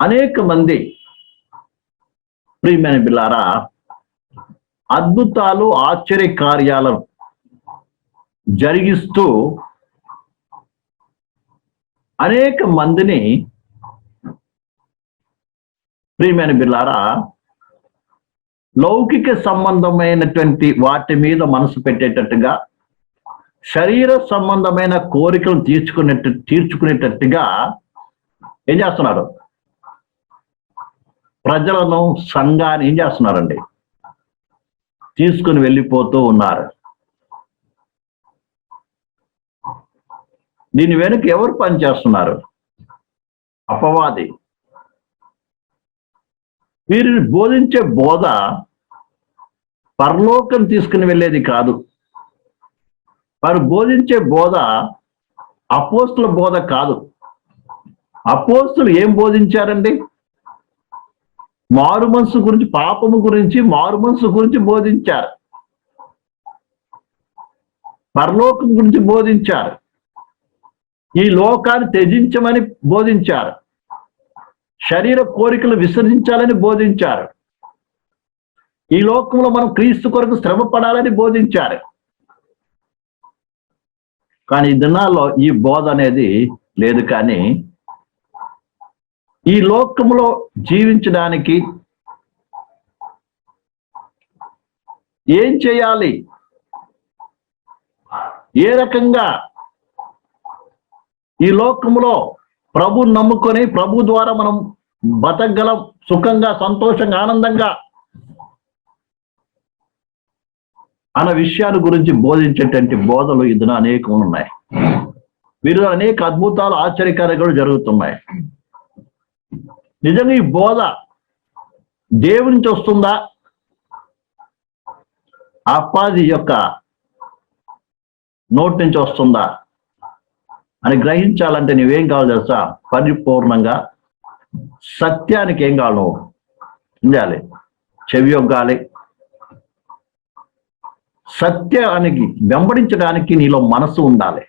అనేక మంది ప్రియమైన బిల్లారా అద్భుతాలు ఆశ్చర్య కార్యాలను జరిగిస్తూ అనేక మందిని ప్రియమైన బిల్లారా లౌకిక సంబంధమైనటువంటి వాటి మీద మనసు పెట్టేటట్టుగా శరీర సంబంధమైన కోరికలు తీర్చుకునే తీర్చుకునేటట్టుగా ఏం చేస్తున్నారు? ప్రజలను సంఘాన్ని ఏం చేస్తున్నారండి? తీసుకుని వెళ్ళిపోతూ ఉన్నారు. దీని వెనుక ఎవరు పనిచేస్తున్నారు అపవాది. వీరిని బోధించే బోధ పరలోకం తీసుకుని వెళ్ళేది కాదు. వారు బోధించే బోధ అపోస్తుల బోధ కాదు. అపోస్తులు ఏం బోధించారండి? మారు మనసు గురించి పాపము గురించి మారు మనసు గురించి బోధించారు. పరలోకం గురించి బోధించారు. ఈ లోకాన్ని త్యజించమని బోధించారు. శరీర కోరికలు విసర్జించాలని బోధించారు. ఈ లోకంలో మనం క్రీస్తు కొరకు శ్రమ పడాలని బోధించారు. కానీ ఈ దినాల్లో ఈ బోధ అనేది లేదు కానీ ఈ లోకంలో జీవించడానికి ఏం చేయాలి? ఏ రకంగా ఈ లోకములో ప్రభు నమ్ముకొని ప్రభు ద్వారా మనం బతకగలం? సుఖంగా సంతోషంగా ఆనందంగా అన్న విషయాల గురించి బోధించేటువంటి బోధలు ఇదిన అనేకం ఉన్నాయి. వీరిలో అనేక అద్భుతాలు ఆశ్చర్యకార్యాలు జరుగుతున్నాయి. నిజంగా ఈ బోధ దేవుని నుంచి వస్తుందా? అప్పాది యొక్క నోటి నుంచి వస్తుందా? అని గ్రహించాలంటే నువ్వేం కావాలి తెలుసా? పరిపూర్ణంగా సత్యానికి ఏం కావాలి నువ్వు చేయాలి చెవి యొగ్గాలి సత్యానికి వెంబడించడానికి నీలో మనసు ఉండాలి.